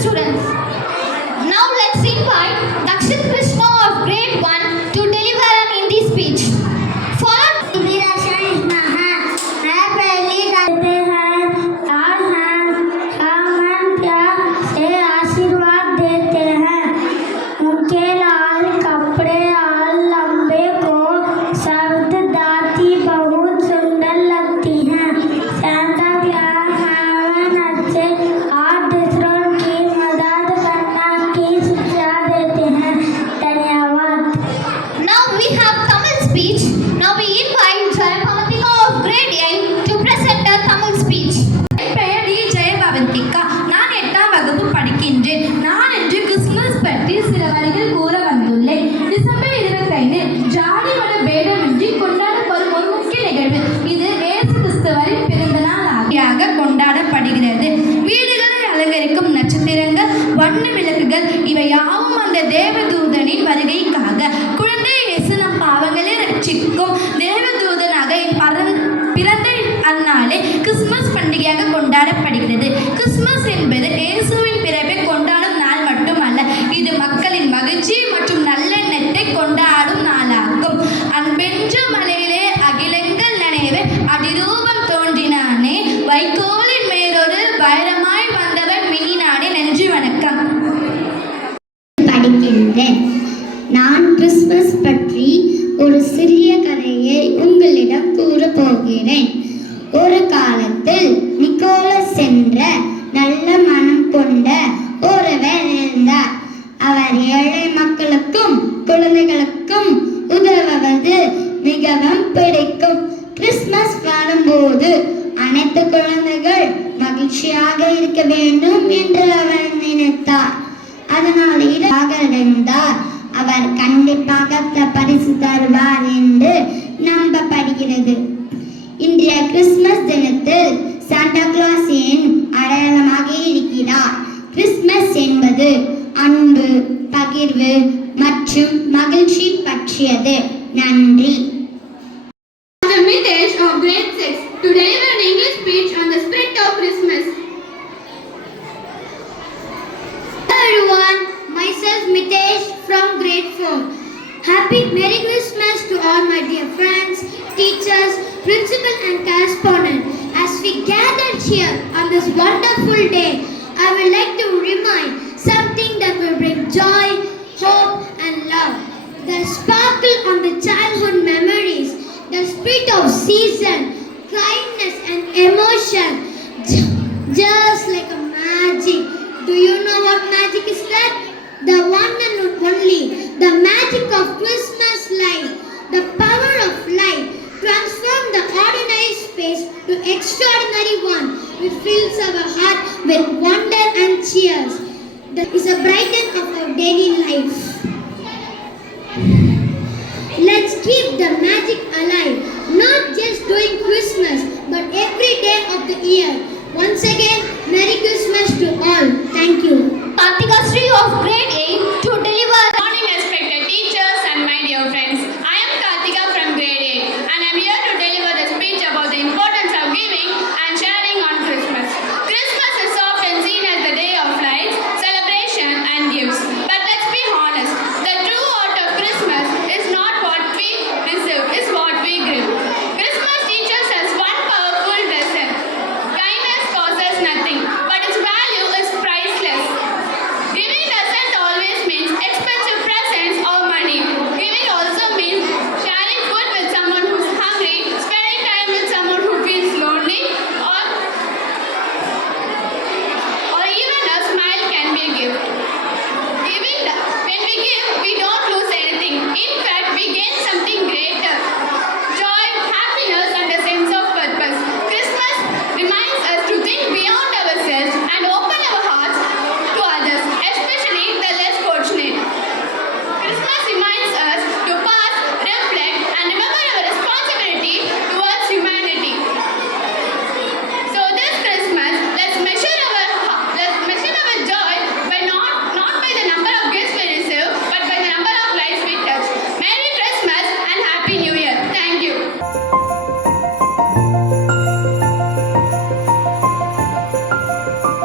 Students, now let's invite Dakshit Krishna of grade 1 to deliver an Hindi speech. Followed आशीर्वाद देते हैं। उनके लाल कपड़े और लंबे कोट शब्द दाती बहुत सुंदर लगती हैं। सांता क्लॉज हमें अच्छे और दूसरों की मदद करना की शिक्षा देते हैं। धन्यवाद। now we have Tamil speech. Now we invite Jayapamatika of grade 8 to present a Tamil speech. பெயர் டி ஜெயபவந்திகா. நான் 8ஆம் வகுப்பு படிக்கின்றேன். நான் இன்று கிறிஸ்துமஸ் பற்றி சில வரிகள் கூற வந்துள்ளேன். டிசம்பர் 25 ஜாதி மத பேதமின்றி கொண்டாடப்படும் ஒரு முக்கிய நிகழ்வு. இது இயேசு கிறிஸ்துவின் பிறந்த நாளாக கொண்டாடப்படுகிறது. வீடுகளை அலங்கரிக்கும் நட்சத்திரங்கள், வண்ண விளக்குகள் இவை யாவும் அந்த தேவதூதனின் வருகைக்காக. குழந்தை இயேசு நம் பாவங்களை ரட்சிக்கும் தேவதூதனாக பிறந்த அந்நாளே கிறிஸ்துமஸ் பண்டிகையாக கொண்டாடப்படுகிறது. கிறிஸ்துமஸ் என்பது இயேசுவின் பிறப்பை கொண்டாடும் நாள் மட்டுமல்ல, இது மக்களின் மகிழ்ச்சி மற்றும் நல்லெண்ணத்தை கொண்டாடும் நாளாகும். அன்பென்ற மலையிலே அகிலங்கள் நனைவே அதிரூபம் தோன்றினானே, வைக்கோலின் மேலொரு வைரமாய் வந்தவர் மினினானே. நன்றி, வணக்கம். படிக்கின்றேன். நான் கிறிஸ்துமஸ் பற்றி ஒரு சிறிய கதையை உங்களிடம் கூறப் போகிறேன். ஒரு காலத்தில் நிக்கோலஸ் என்ற நல்ல மனம் கொண்ட ஒருவர் இருந்தார். அவர் ஏழை மக்களுக்கும் குழந்தைகளுக்கும் உதவுவது மிகவும் பிடிக்கும். கிறிஸ்துமஸ் வரும்போது அனைத்து குழந்தைகள் மகிழ்ச்சியாக இருக்க வேண்டும் என்று அவர் நினைத்தார். அதனால் இருந்தார். அவர் கண்டிப்பாக பரிசு தருவார் என்று நம்பப்படுகிறது. இன்றைய கிறிஸ்துமஸ் தினத்தில் சாண்டா கிளாஸின் அடையாளமாக இருக்கிறார். கிறிஸ்துமஸ் என்பது அன்பு, பகிர்வு மற்றும் மகிழ்ச்சி பற்றியது. நன்றி. Mitesh of grade 6 to deliver an English speech on the spirit of Christmas. Hello everyone, myself Mitesh from grade 4. Happy Merry Christmas to all my dear friends, teachers, principal and correspondent. As we gathered here on this wonderful day, I would like to remind something that will bring joy, hope and love. The sparkle on the childhood memories, the spirit of season, kindness and emotion, just like a magic. Do you know what magic is that? The one and only, the magic of Christmas light. The power of light transforms the ordinary space to extraordinary one, which fills our heart with wonder and cheers. That is a brighten of our daily life. Let's keep the magic alive, not just during Christmas,